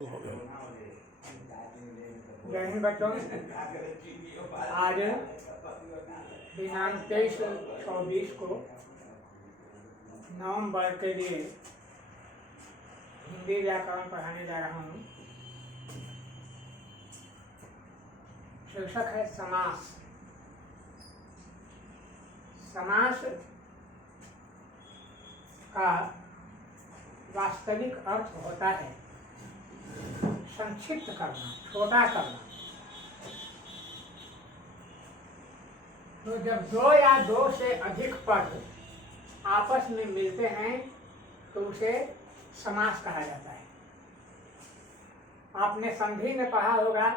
जय हिंद बच्चों। आज दिनांक 23/6/20 को नवंबर के लिए हिंदी व्याकरण पढ़ाने जा रहा हूँ। शीर्षक है समास। समास का वास्तविक अर्थ होता है संक्षिप्त करना, छोटा करना। तो जब दो या दो से अधिक पद आपस में मिलते हैं तो उसे समास कहा जाता है। आपने संधि में पढ़ा होगा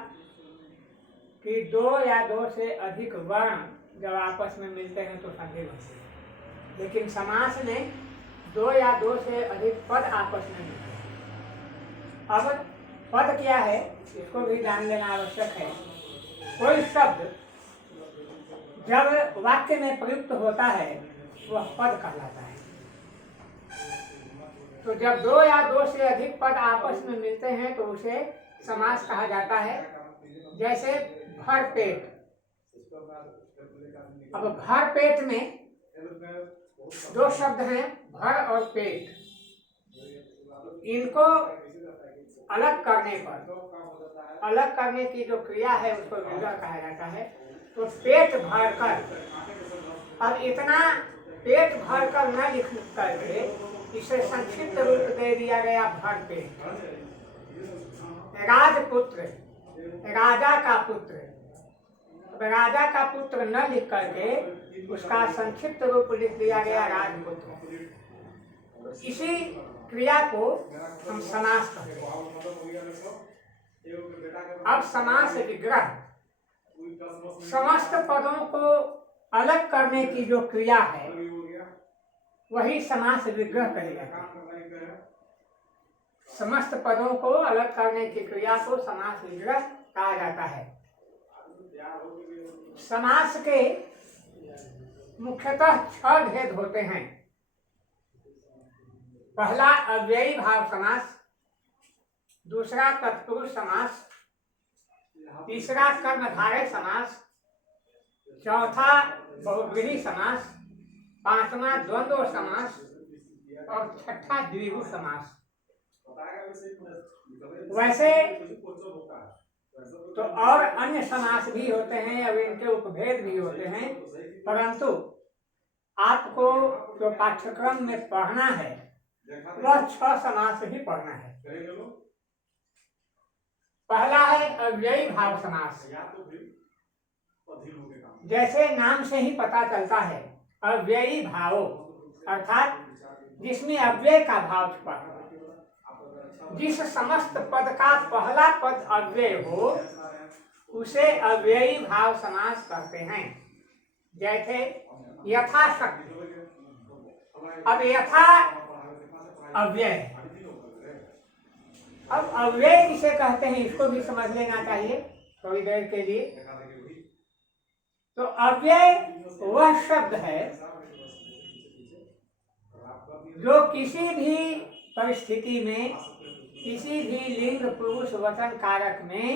कि दो या दो से अधिक वर्ण जब आपस में मिलते हैं तो संधि बनती है, लेकिन समास में दो या दो से अधिक पद आपस में मिलते हैं। अब पद क्या है इसको भी जान लेना आवश्यक है। कोई शब्द जब वाक्य में प्रयुक्त होता है वह पद कहलाता है। तो जब दो या दो से अधिक पद आपस में मिलते हैं तो उसे समास कहा जाता है। जैसे भर पेट। अब भर पेट में दो शब्द हैं, भर और पेट। इनको अलग करने की जो क्रिया है उसको विग्रह कहा जाता है। तो पेट भरकर, अब इतना पेट भरकर न लिख करके इसे संक्षिप्त रूप दे दिया गया भर पेट। राजपुत्र, राजा का पुत्र। अब राजा का पुत्र न लिख करके उसका संक्षिप्त रूप लिख दिया गया राजपुत्र। इसी क्रिया को हम समास कहते हैं। अब समास विग्रह समस्त पदों को अलग करने की जो क्रिया है वही समास विग्रह कही जाती है। समस्त पदों को अलग करने की क्रिया को समास विग्रह कहा जाता है। समास के मुख्यतः 6 भेद होते हैं। पहला अव्ययी भाव समास, दूसरा तत्पुरुष समास, तीसरा कर्मधारय समास, चौथा बहुव्रीहि समास, पांचवा द्वंद्व समास और छठा द्विगु समास। वैसे तो और अन्य समास भी होते हैं, अब इनके उपभेद भी होते हैं, परंतु आपको जो पाठ्यक्रम में पढ़ना है वह 6 समास ही पढ़ना है। पहला है अव्ययी भाव समास। जैसे नाम से ही पता चलता है, अव्ययी भाव अर्थात जिसमें अव्यय का भाव छुपा है। जिस समस्त पद का पहला पद अव्यय हो उसे अव्ययी भाव समास कहते हैं। जैसे यथाशक्ति। अब यथा अव्यय, अब अव्यय किसे कहते हैं इसको भी समझ लेना चाहिए थोड़ी देर के लिए। तो अव्यय वह शब्द है जो किसी भी परिस्थिति में, किसी भी लिंग पुरुष वचन कारक में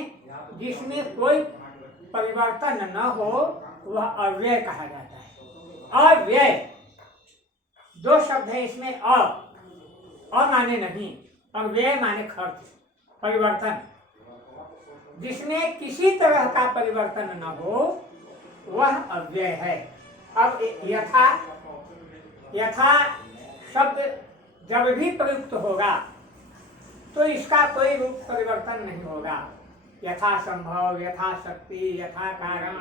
जिसमें कोई परिवर्तन न हो वह अव्यय कहा जाता है। अव्यय 2 शब्द हैं इसमें। अ माने नहीं, अव्यय माने खर्च, परिवर्तन। जिसमें किसी तरह का परिवर्तन न हो वह अव्यय है। अब यथा शब्द जब भी प्रयुक्त होगा तो इसका कोई रूप परिवर्तन नहीं होगा। यथा संभव, यथा शक्ति, यथा कारण,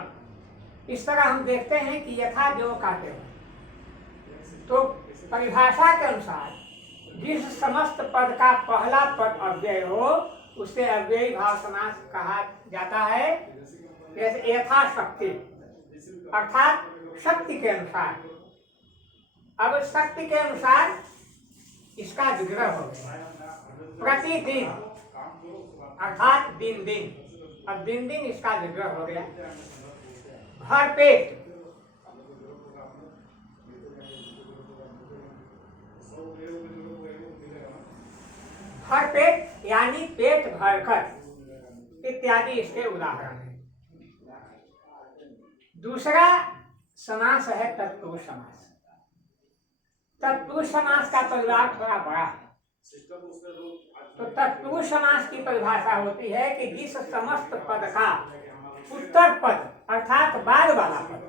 इस तरह हम देखते हैं कि यथा जो कहते हैं। तो परिभाषा के अनुसार जिस समस्त पद का पहला पद अव्यय हो उसे अव्ययी भाव समास कहा जाता है। जैसे यथा शक्ति अर्थात शक्ति के अनुसार। अब शक्ति के अनुसार इसका विग्रह हो गया प्रतिदिन अर्थात दिन दिन। अब दिन दिन इसका विग्रह हो गया। भर पेट, भर पेट यानी पेट हरकत इत्यादि इसके उदाहरण हैं। दूसरा समास है तत्पुरुष समास। तत्पुरुष समास का परिवार थोड़ा बड़ा है। तो तत्पुरुष समास की परिभाषा होती है कि जिस समस्त पद का उत्तर पद अर्थात बाद वाला पद,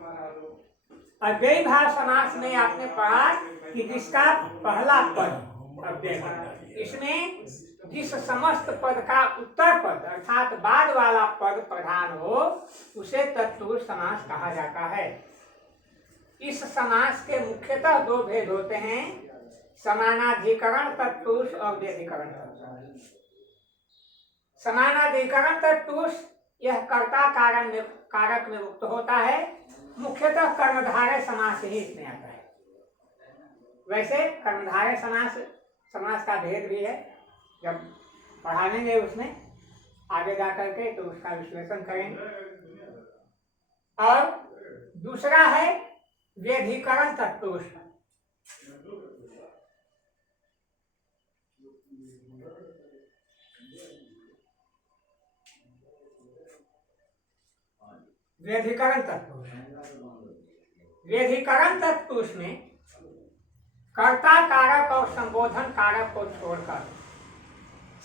अव्ययी भाव समास में आपने पढ़ा कि जिसका पहला पद अव्यय, इसमें जिस समस्त पद का उत्तर पद अर्थात बाद वाला पद प्रधान हो उसे तत्पुरुष समास कहा जाता है। इस समास के मुख्यतः दो भेद होते हैं, समानाधिकरण तत्पुरुष और व्यधिकरण तत्पुरुष। समानाधिकरण तत्पुरुष यह कर्ता कारक में मुक्त होता है, मुख्यतः कर्मधारय समास ही इसमें आता है। वैसे कर्मधारय समास का भेद भी है, जब पढ़ाएंगे उसमें आगे जा करके तो उसका विश्लेषण करेंगे। और दूसरा है व्यधिकरण तत्पुरुष। व्यधिकरण तत्पुरुष, व्यधिकरण तत्पुरुष में कर्ता कारक और संबोधन कारक को छोड़कर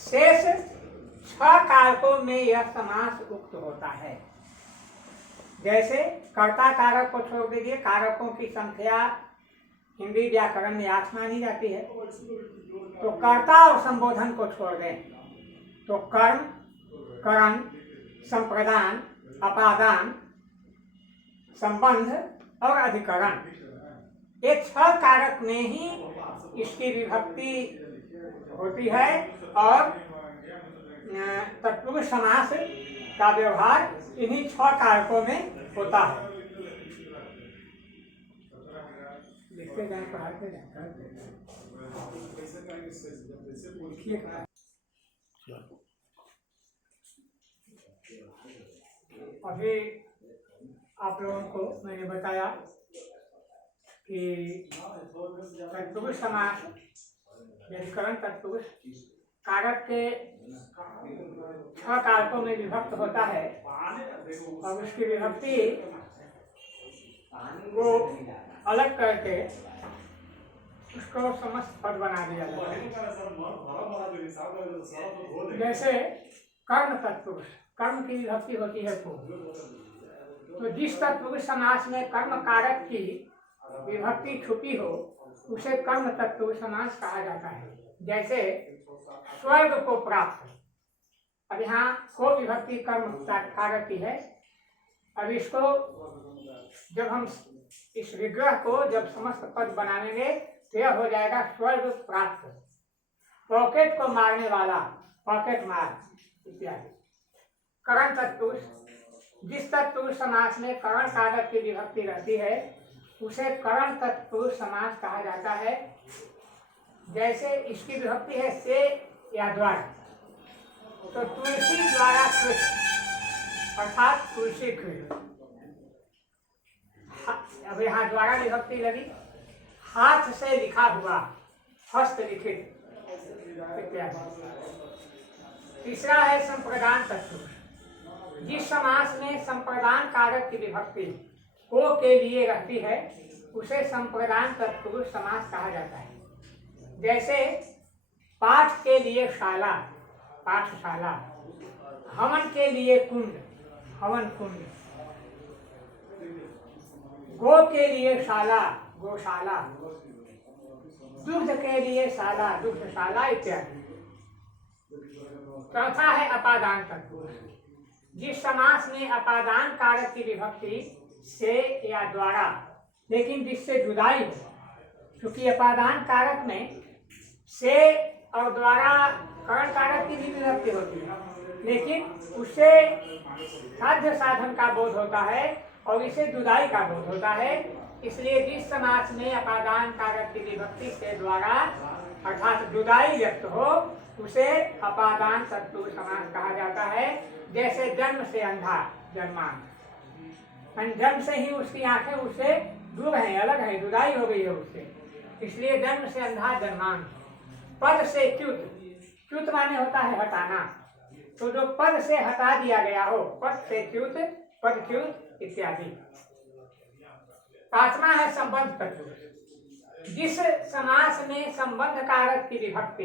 शेष 6 कारकों में यह समास उक्त होता है। जैसे कर्ता कारक को छोड़ दीजिए, कारकों की संख्या हिंदी व्याकरण में 8 मानी जाती है, तो कर्ता और संबोधन को छोड़ दें तो कर्म, करण, संप्रदान, अपादान, संबंध और अधिकरण, ये 6 कारक में ही इसकी विभक्ति होती है और तत्पुरुष समास का व्यवहार इन्हीं 6 कारकों में होता है। लिखते जाए, पढ़ाते जाए। अभी आप लोगों को मैंने बताया कि तत्पुरुष समास व्यधिकरण तत्पुरुष कारक के 6 कारकों में विभक्त होता है और उसकी विभक्ति को अलग करके उसको समस्त पद बना दिया जाता है। जैसे कर्म तत्पुरुष, कर्म की विभक्ति होती है तो जिस तत्पुरुष समास में कर्म कारक की विभक्ति छुपी हो उसे कर्म तत्पुरुष समास कहा जाता है। जैसे स्वर्ग को प्राप्त, अब यहाँ को विभक्ति कर्म कारक की है। अब इसको जब हम इस विग्रह को जब समस्त पद बनाएंगे तो यह हो जाएगा स्वर्ग प्राप्त, पॉकेट को मारने वाला, पॉकेट मार इत्यादि। करण तत्पुरुष, जिस तत्पुरुष समास में करण कारक की विभक्ति रहती है उसे करण तत्पुरुष समास कहा जाता है। जैसे इसकी विभक्ति है से या द्वारा, तो तुलसी द्वारा कृत अर्थात तुलसी कृत। अब यहाँ द्वारा विभक्ति लगी, हाथ से लिखा हुआ, हस्त लिखित इत्यादि। तीसरा है संप्रदान तत्पुरुष, जिस समास में संप्रदान कारक की विभक्ति को के लिए रहती है उसे संप्रदान तत्पुरुष समास कहा जाता है। जैसे पाठ के लिए शाला, पाठशाला, हवन के लिए कुंड, हवन कुंड, गो के लिए शाला, गौशाला, दुग्ध के लिए शाला, दुग्धशाला इत्यादि। चौथा है अपादान तत्पुरुष, जिस समास में अपादान कारक की विभक्ति से या द्वारा लेकिन जिससे जुदाई हो, क्योंकि अपादान कारक में से और द्वारा करण कारक की भी विभक्ति होती है, लेकिन उससे साध्य साधन का बोध होता है और इसे जुदाई का बोध होता है। इसलिए जिस समास में अपादान कारक की विभक्ति से द्वारा अर्थात जुदाई व्यक्त हो उसे अपादान तत्पुरुष समास कहा जाता है। जैसे जन्म से अंधा, जन्मान, जन्म से ही उसकी आंखें उससे दूर हैं, अलग है, जुदाई हो गई है उससे, इसलिए जन्म से अंधा जन्मान। पद से च्युत, च्युत माने होता है हटाना, तो जो पद से हटा दिया गया हो, पद से च्युत, पद च्युत इत्यादि। पांचवा है संबंध तत्व। जिस समास में संबंध कारक की विभक्ति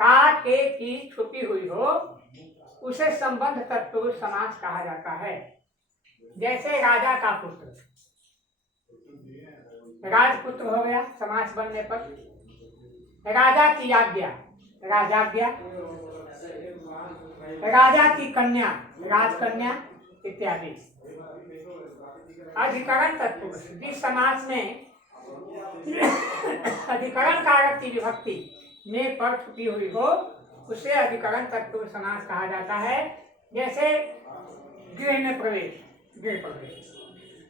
का, के की छुपी हुई हो उसे संबंध तत्व समास कहा जाता है। जैसे राजा का पुत्र, राजपुत्र हो गया समास बनने पर। राजा की आज्ञा, राजाज्ञा। राजा की कन्या, राजकन्या इत्यादि। अधिकरण तत्व, जिस समास में अधिकरण कारक की विभक्ति में पर छुपी हुई हो उसे अधिकरण तत्व समास कहा जाता है। जैसे गृह में प्रवेश, गृह प्रवेश।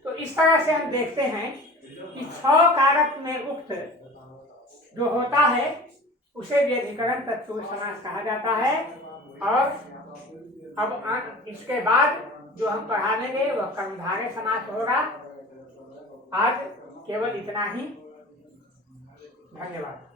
तो इस तरह से हम देखते हैं कि 6 कारक में उक्त जो होता है उसे भी अधिकरण तत्व समास कहा जाता है। और अब इसके बाद जो हम पढ़ाएंगे वह कर्मधारय समास होगा। आज केवल इतना ही। धन्यवाद।